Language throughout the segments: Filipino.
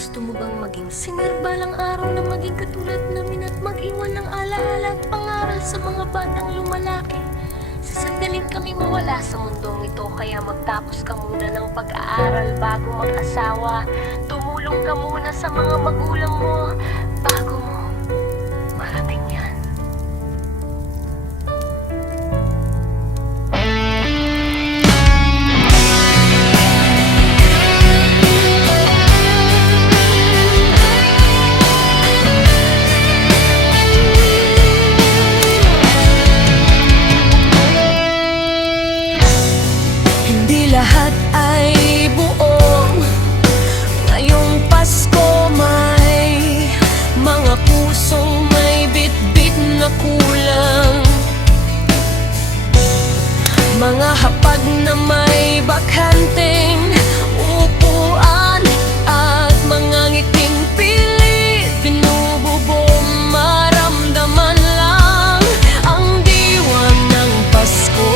Gusto mo bang maging singer balang araw na maging katulad namin at mag-iwan ng alaala at pangaral sa mga batang lumalaki? Sasandaling kami mawala sa mundong ito, kaya magtapos ka muna ng pag-aaral bago mag-asawa. Tumulong ka muna sa mga magulang mo bago mo marating yan. Lahat ay buong ngayong Pasko, may mga pusong may bitbit na kulang, mga hapag na may bakanteng upuan at mga ngiting pilit binububong. Maramdaman lang ang diwa ng Pasko.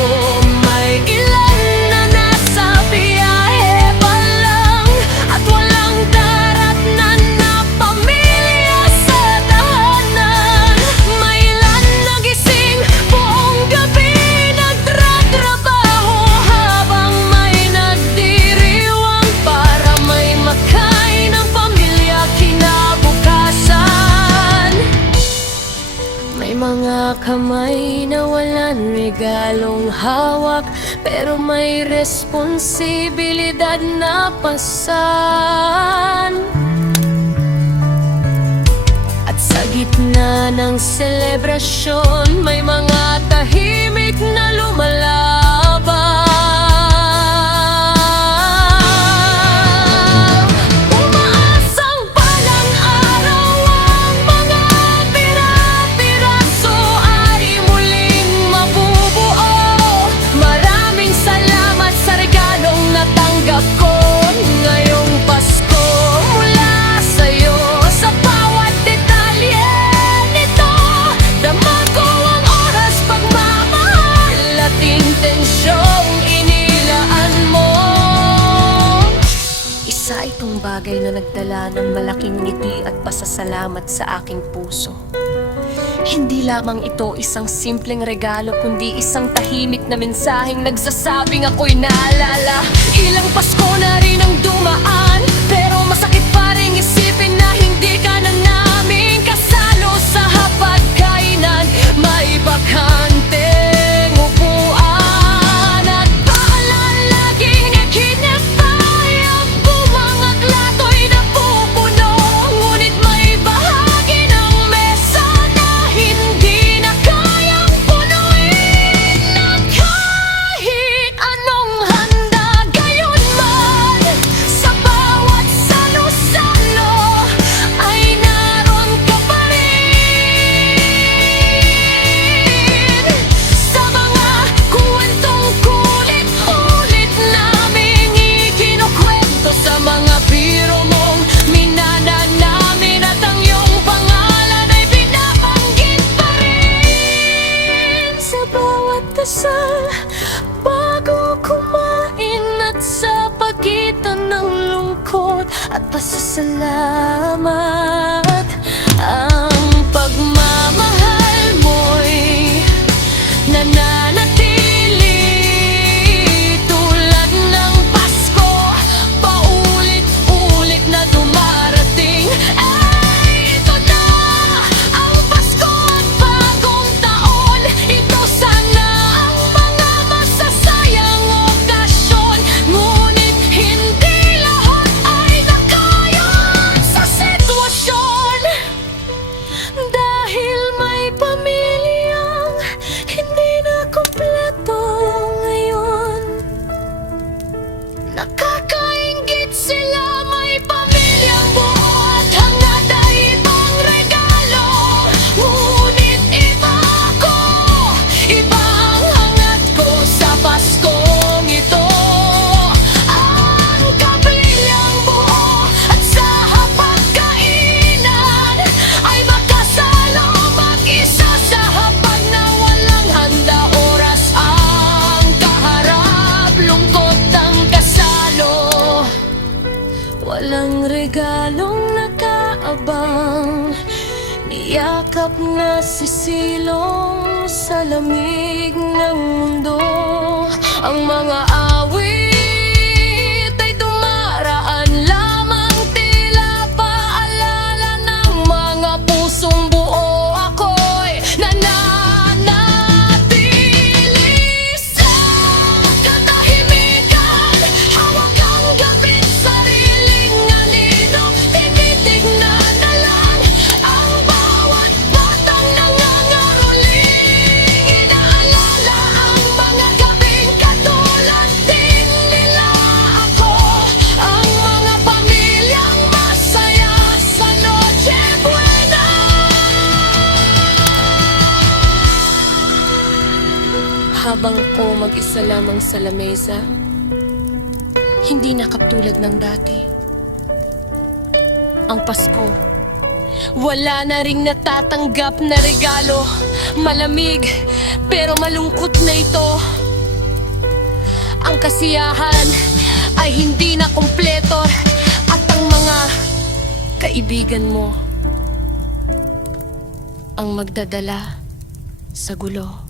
May ilan na nasa biyahe pa lang at walang daratnan na pamilya sa tahanan. May ilan nagising buong gabi nagtratrabaho habang may nagdiriwang para may makain ng pamilya kinabukasan. May mga kamay na walang regalong hawak, pero may responsibilidad na pasan. At sa gitna ng selebrasyon, may mga tahimik na lumalaban. Umaasang palang araw ang mga pira-piraso ay muling mabubuo. Maraming salamat sa regalong natanggap ko ngayong Pasko mula sa'yo. Sa bawat detalye nito, dama ko ang oras, pagmamahal at intensyong inilaan mo. Isa itong bagay na nagdala ng malaking ngiti at pasasalamat sa aking puso. Hindi lamang ito isang simpleng regalo, kundi isang tahimik na mensaheng nagsasabing ako'y naalala. Ilang Pasko na rin ang dumaan, pero masakit pa rin isipin na hindi ka na namin kasalo sa hapagkainan. May bakanteng upuan at paalalaging ikinepay ang bumangag lato'y napupuno. Ngunit may bahagi ng mesa na hindi na kayang punuin ng kahit anong handa. Gayon man, sa bawat salo-salo ay naroon ka pa rin. Sa mga kwentong kulit-ulit naming ikinukwento, sa mga biro mong minana namin at ang iyong pangalan ay binabanggit pa rin. Sa bawat dasal bago kumain at sa pagitan ng lungkot at pasasalamat, ang pagmamahal mo'y nananatili tulad ng Pasko, paulit-ulit na dumarating. Ay, ito na ang Pasko at bagong taon. Ito sana ang mga masasayang okasyon, ngunit hindi lahat ay nakayon sa sitwasyon. Walang regalong nakaabang, niyakap na sisilong sa lamig ng mundo. Ang mga awit ay dumaraan lamang, tila paalala ng mga pusong buo. Ako'y nananatili sa katahimikan, hawak ang gabit, sariling anino. Tinitignan na lang ang bawat batang nangangaroling. Inaalala ang mga gabing katulad din nila ako, ang mga pamilyang masaya sa Noche Buena. Habang ako mag-isa lamang sa lamesa, hindi na katulad ng dati. Ang Pasko, wala na ring natatanggap na regalo. Malamig, pero malungkot na ito. Ang kasiyahan ay hindi na kumpleto, at ang mga kaibigan mo ang magdadala sa gulo.